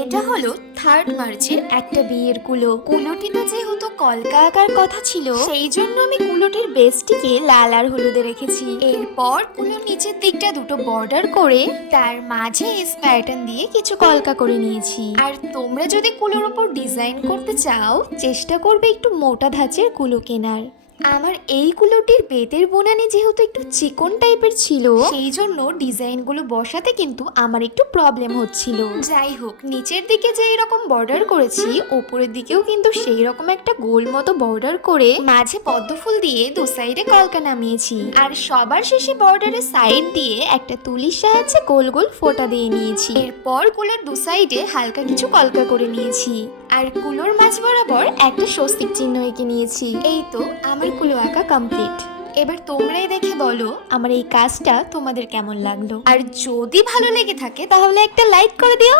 এটা হলো 3 মার্চের একটা বিয়ের কুলো। কুলোটিতে যেহেতু কলকা আঁকার কথা ছিল, সেই জন্য আমি কুলোটির বেসটিকে লাল আর হলুদে রেখেছি। এরপর কুলোর নিচের দিকটা দুটো বর্ডার করে তার মাঝে এস প্যাটার্ন দিয়ে কিছু কলকা করে নিয়েছি। আর তোমরা যদি কুলোর উপর ডিজাইন করতে চাও, চেষ্টা করবে একটু মোটা ধাঁচের কুলো কেনার। আমার এই কুলোটির বেতের বোনানি যেহেতু একটু চিকন টাইপের ছিল, সেই জন্য ডিজাইনগুলো বসাতে কিন্তু আমার একটু প্রবলেম হচ্ছিল। যাই হোক, নিচের দিকে যে এরকম বর্ডার করেছি, ওপরের দিকেও কিন্তু সেই রকম একটা গোল মতো বর্ডার করে মাঝে পদ্ম ফুল দিয়ে দু সাইডে কলকা নামিয়েছি। আর সবার শেষে বর্ডারের সাইড দিয়ে একটা তুলির সাহায্যে গোল গোল ফোঁটা দিয়ে নিয়েছি। এরপর কুলোর দু সাইডে হালকা কিছু কলকা করে নিয়েছি। আর কুলোর মাঝ বরাবর একটা স্বস্তিক চিহ্ন এঁকে নিয়েছি। এই তো আমার কুলো আঁকা কমপ্লিট। এবার তোমরাই দেখে বলো আমার এই কাজটা তোমাদের কেমন লাগলো। আর যদি ভালো লেগে থাকে তাহলে একটা লাইক করে দিও।